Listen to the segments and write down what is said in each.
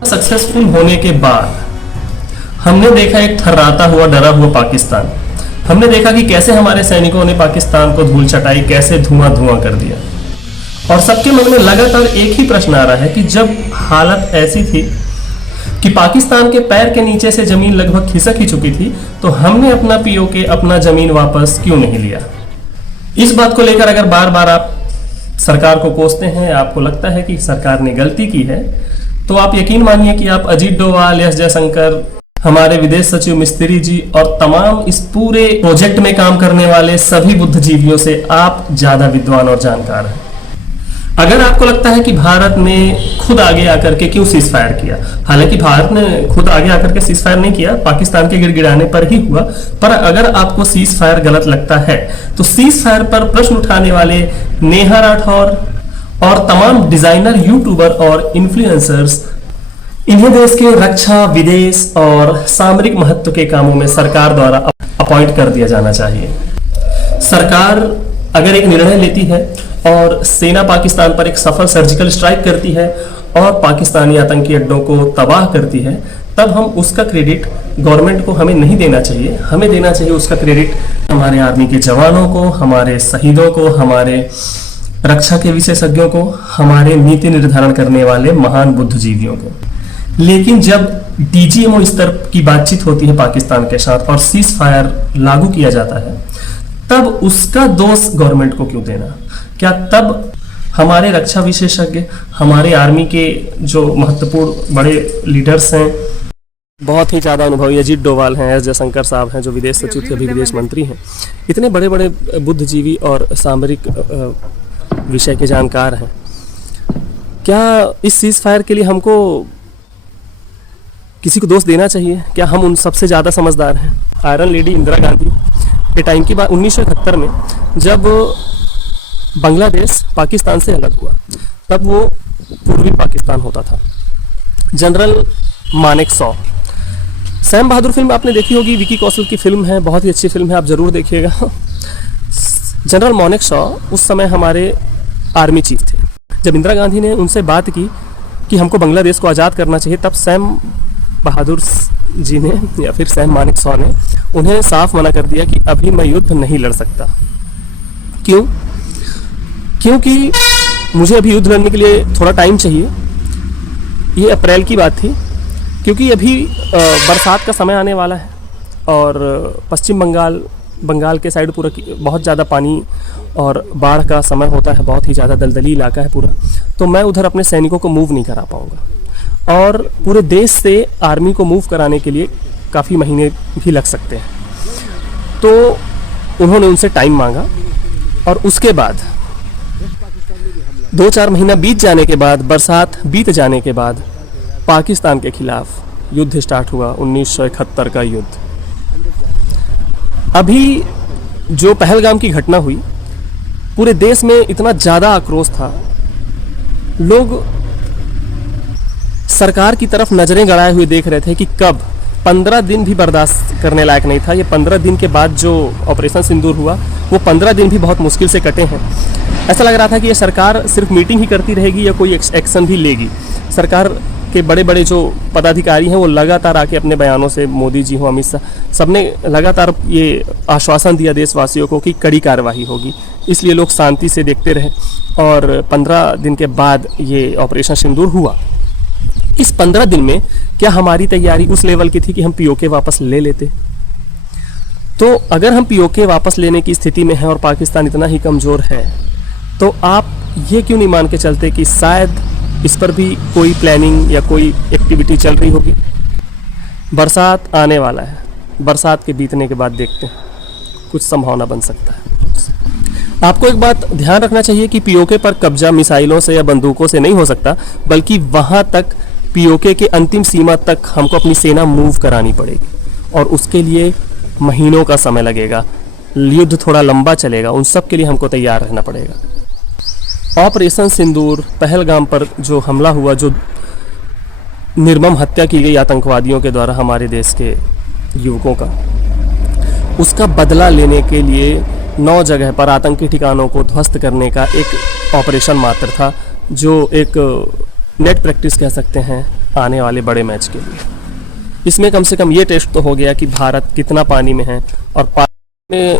Successful होने के बाद हमने देखा एक थर्राता हुआ डरा हुआ पाकिस्तान। हमने देखा कि कैसे हमारे सैनिकों ने पाकिस्तान को धूल चटाई, कैसे धुआं धुआं कर दिया। और सबके मन में लगातार एक ही प्रश्न आ रहा है कि जब हालत ऐसी थी कि पाकिस्तान के पैर के नीचे से जमीन लगभग खिसक ही चुकी थी, तो हमने अपना पीओके, अपना जमीन वापस क्यों नहीं लिया। इस बात को लेकर अगर बार बार आप सरकार को कोसते हैं, आपको लगता है कि सरकार ने गलती की है, तो आप यकीन मानिए कि आप अजीत डोवाल, एस जयशंकर, हमारे विदेश सचिव मिस्त्री जी और तमाम इस पूरे प्रोजेक्ट में काम करने वाले सभी बुद्धिजीवियों से आप ज्यादा विद्वान और जानकार हैं। अगर आपको लगता है कि भारत ने खुद आगे आकर के क्यों सीज फायर किया, हालांकि भारत ने खुद आगे आकर के सीज फायर नहीं किया, पाकिस्तान के गिड़गिड़ाने पर ही हुआ, पर अगर आपको सीज फायर गलत लगता है तो सीज फायर पर प्रश्न उठाने वाले नेहा राठौर और तमाम डिजाइनर, यूट्यूबर और इन्फ्लुएंसर्स, इन्हें देश के रक्षा, विदेश और सामरिक महत्व के कामों में सरकार द्वारा अपॉइंट कर दिया जाना चाहिए। सरकार अगर एक निर्णय लेती है और सेना पाकिस्तान पर एक सफल सर्जिकल स्ट्राइक करती है और पाकिस्तानी आतंकी अड्डों को तबाह करती है, तब हम उसका क्रेडिट गवर्नमेंट को हमें नहीं देना चाहिए। हमें देना चाहिए उसका क्रेडिट हमारे आर्मी के जवानों को, हमारे शहीदों को, हमारे रक्षा के विशेषज्ञों को, हमारे नीति निर्धारण करने वाले महान बुद्धिजीवियों को। लेकिन जब डीजीएमओ स्तर की बातचीत होती है पाकिस्तान के साथ और सीज फायर लागू किया जाता है, तब उसका दोष गवर्नमेंट को क्यों देना। क्या तब हमारे रक्षा विशेषज्ञ, हमारे आर्मी के जो महत्वपूर्ण बड़े लीडर्स हैं, बहुत ही ज़्यादा अनुभवी अजीत डोवाल हैं, एस जयशंकर साहब हैं जो विदेश सचिव थे, अभी विदेश मंत्री हैं, इतने बड़े बड़े बुद्धिजीवी और सामरिक विषय के जानकार हैं, क्या इस सीज फायर के लिए हमको किसी को दोष देना चाहिए? क्या हम उन सबसे ज़्यादा समझदार हैं? आयरन लेडी इंदिरा गांधी के टाइम की बात 1971 में जब बांग्लादेश पाकिस्तान से अलग हुआ, तब वो पूर्वी पाकिस्तान होता था। जनरल मानेकशॉ, सैम बहादुर फिल्म आपने देखी होगी, विकी कौशल की फिल्म है, बहुत ही अच्छी फिल्म है, आप जरूर देखिएगा। जनरल मानेकशॉ उस समय हमारे आर्मी चीफ थे। जब इंदिरा गांधी ने उनसे बात की कि हमको बांग्लादेश को आज़ाद करना चाहिए, तब सैम बहादुर जी ने या फिर सैम मानेकशॉ ने उन्हें साफ मना कर दिया कि अभी मैं युद्ध नहीं लड़ सकता। क्यों? क्योंकि मुझे अभी युद्ध लड़ने के लिए थोड़ा टाइम चाहिए। ये अप्रैल की बात थी, क्योंकि अभी बरसात का समय आने वाला है और पश्चिम बंगाल के साइड पूरा बहुत ज़्यादा पानी और बाढ़ का समय होता है, बहुत ही ज़्यादा दलदली इलाका है पूरा, तो मैं उधर अपने सैनिकों को मूव नहीं करा पाऊँगा और पूरे देश से आर्मी को मूव कराने के लिए काफ़ी महीने भी लग सकते हैं। तो उन्होंने उनसे टाइम मांगा और उसके बाद 2-4 महीना बीत जाने के बाद, बरसात बीत जाने के बाद पाकिस्तान के खिलाफ युद्ध स्टार्ट हुआ, 1971 का युद्ध। अभी जो पहलगाम की घटना हुई, पूरे देश में इतना ज़्यादा आक्रोश था, लोग सरकार की तरफ नज़रें गड़ाए हुए देख रहे थे कि कब। 15 दिन भी बर्दाश्त करने लायक नहीं था। ये 15 दिन के बाद जो ऑपरेशन सिंदूर हुआ, वो 15 दिन भी बहुत मुश्किल से कटे हैं। ऐसा लग रहा था कि ये सरकार सिर्फ मीटिंग ही करती रहेगी या कोई एक्शन भी लेगी। सरकार के बड़े बड़े जो पदाधिकारी हैं वो लगातार आके अपने बयानों से, मोदी जी हो, अमित शाह, सबने लगातार ये आश्वासन दिया देशवासियों को कि कड़ी कार्रवाई होगी, इसलिए लोग शांति से देखते रहे और 15 दिन के बाद ये ऑपरेशन सिंदूर हुआ। इस 15 दिन में क्या हमारी तैयारी उस लेवल की थी कि हम पीओके वापस ले लेते? तो अगर हम पीओके वापस लेने की स्थिति में हैं और पाकिस्तान इतना ही कमज़ोर है, तो आप ये क्यों नहीं मान के चलते कि शायद इस पर भी कोई प्लानिंग या कोई एक्टिविटी चल रही होगी? बरसात आने वाला है, बरसात के बीतने के बाद देखते हैं, कुछ संभावना बन सकता है। आपको एक बात ध्यान रखना चाहिए कि पीओके पर कब्जा मिसाइलों से या बंदूकों से नहीं हो सकता, बल्कि वहाँ तक, पीओके के अंतिम सीमा तक हमको अपनी सेना मूव करानी पड़ेगी और उसके लिए महीनों का समय लगेगा, युद्ध थोड़ा लंबा चलेगा, उन सब के लिए हमको तैयार रहना पड़ेगा। ऑपरेशन सिंदूर, पहलगाम पर जो हमला हुआ, जो निर्मम हत्या की गई आतंकवादियों के द्वारा हमारे देश के युवकों का, उसका बदला लेने के लिए 9 जगह पर आतंकी ठिकानों को ध्वस्त करने का एक ऑपरेशन मात्र था, जो एक नेट प्रैक्टिस कह सकते हैं, आने वाले बड़े मैच के लिए। इसमें कम से कम ये टेस्ट तो हो गया कि भारत कितना पानी में है। और पानी में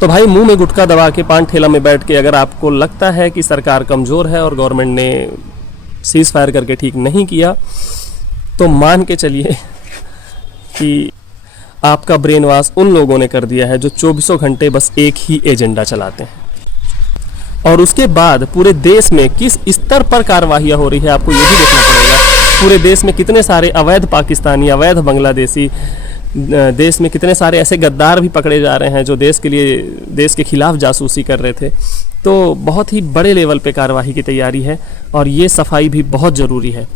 तो भाई मुंह में गुटखा दबा के पान ठेला में बैठ के अगर आपको लगता है कि सरकार कमज़ोर है और गवर्नमेंट ने सीज़ फायर करके ठीक नहीं किया, तो मान के चलिए कि आपका ब्रेन वॉश उन लोगों ने कर दिया है जो 24 घंटे बस एक ही एजेंडा चलाते हैं। और उसके बाद पूरे देश में किस स्तर पर कार्रवाइयाँ हो रही है आपको ये भी देखना पड़ेगा। पूरे देश में कितने सारे अवैध पाकिस्तानी, अवैध बांग्लादेशी, देश में कितने सारे ऐसे गद्दार भी पकड़े जा रहे हैं जो देश के खिलाफ जासूसी कर रहे थे। तो बहुत ही बड़े लेवल पे कार्रवाई की तैयारी है और ये सफाई भी बहुत ज़रूरी है।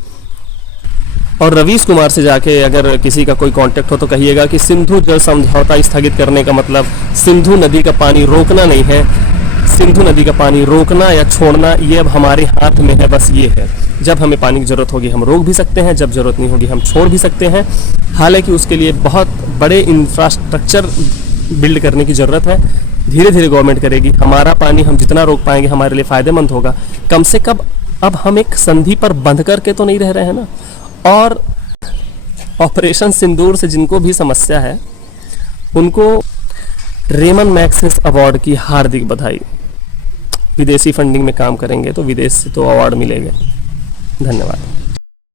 और रवीश कुमार से जाके अगर किसी का कोई कांटेक्ट हो तो कहिएगा कि सिंधु जल समझौता स्थगित करने का मतलब सिंधु नदी का पानी रोकना नहीं है। सिंधु नदी का पानी रोकना या छोड़ना ये अब हमारे हाथ में है। बस ये है, जब हमें पानी की ज़रूरत होगी हम रोक भी सकते हैं, जब ज़रूरत नहीं होगी हम छोड़ भी सकते हैं। हालांकि उसके लिए बहुत बड़े इंफ्रास्ट्रक्चर बिल्ड करने की ज़रूरत है। धीरे धीरे गवर्नमेंट करेगी। हमारा पानी हम जितना रोक पाएंगे हमारे लिए फ़ायदेमंद होगा। कम से कम अब हम एक संधि पर बंध करके तो नहीं रह रहे हैं ना। और ऑपरेशन सिंदूर से जिनको भी समस्या है उनको रेमन मैग्सेस अवार्ड की हार्दिक बधाई। विदेशी फंडिंग में काम करेंगे तो विदेश से तो अवार्ड मिलेगा। धन्यवाद।